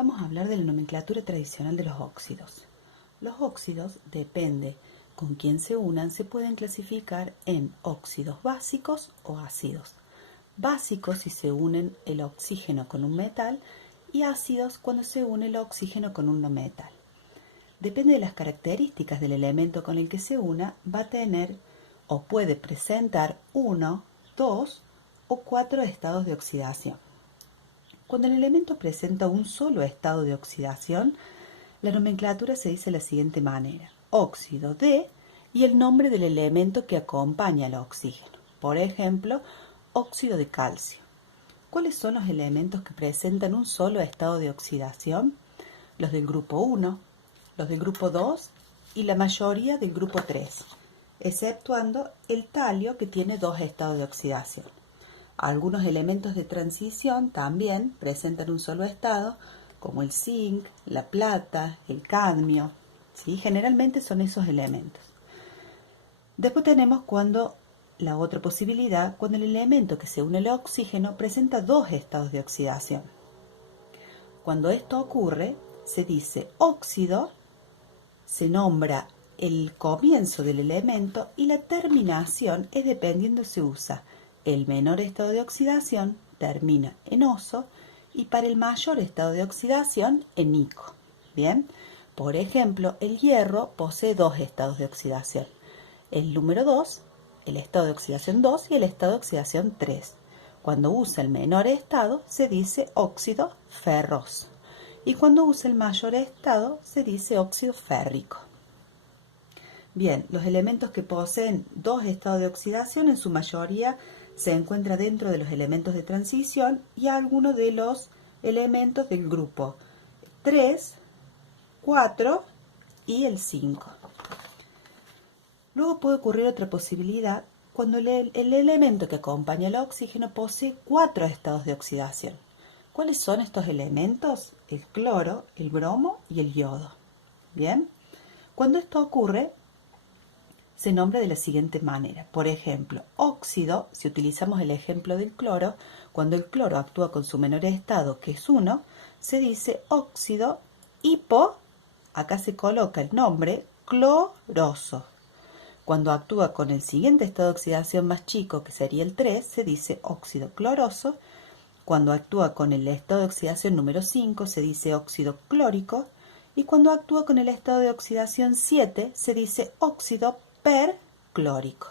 Vamos a hablar de la nomenclatura tradicional de los óxidos. Los óxidos, depende con quién se unan, se pueden clasificar en óxidos básicos o ácidos. Básicos si se unen el oxígeno con un metal y ácidos cuando se une el oxígeno con un no metal. Depende de las características del elemento con el que se una, va a tener o puede presentar 1, 2 o 4 estados de oxidación. Cuando el elemento presenta un solo estado de oxidación, la nomenclatura se dice de la siguiente manera: óxido de y el nombre del elemento que acompaña al oxígeno. Por ejemplo, óxido de calcio. ¿Cuáles son los elementos que presentan un solo estado de oxidación? Los del grupo 1, los del grupo 2 y la mayoría del grupo 3, exceptuando el talio que tiene 2 estados de oxidación. Algunos elementos de transición también presentan un solo estado, como el zinc, la plata, el cadmio, ¿sí? Generalmente son esos elementos. Después tenemos la otra posibilidad, cuando el elemento que se une al oxígeno presenta 2 estados de oxidación. Cuando esto ocurre, se dice óxido, se nombra el comienzo del elemento y la terminación es dependiendo se usa. El menor estado de oxidación termina en oso y para el mayor estado de oxidación en ico. Bien, por ejemplo, el hierro posee 2 estados de oxidación. El número 2, el estado de oxidación 2 y el estado de oxidación 3. Cuando usa el menor estado se dice óxido ferroso y cuando usa el mayor estado se dice óxido férrico. Bien, los elementos que poseen 2 estados de oxidación en su mayoría se encuentran dentro de los elementos de transición y algunos de los elementos del grupo 3, 4 y el 5. Luego puede ocurrir otra posibilidad cuando el elemento que acompaña al oxígeno posee 4 estados de oxidación. ¿Cuáles son estos elementos? El cloro, el bromo y el yodo. Bien, cuando esto ocurre, se nombra de la siguiente manera. Por ejemplo, óxido, si utilizamos el ejemplo del cloro, cuando el cloro actúa con su menor estado, que es 1, se dice óxido hipo, acá se coloca el nombre, cloroso. Cuando actúa con el siguiente estado de oxidación más chico, que sería el 3, se dice óxido cloroso. Cuando actúa con el estado de oxidación número 5, se dice óxido clórico. Y cuando actúa con el estado de oxidación 7, se dice óxido perclórico.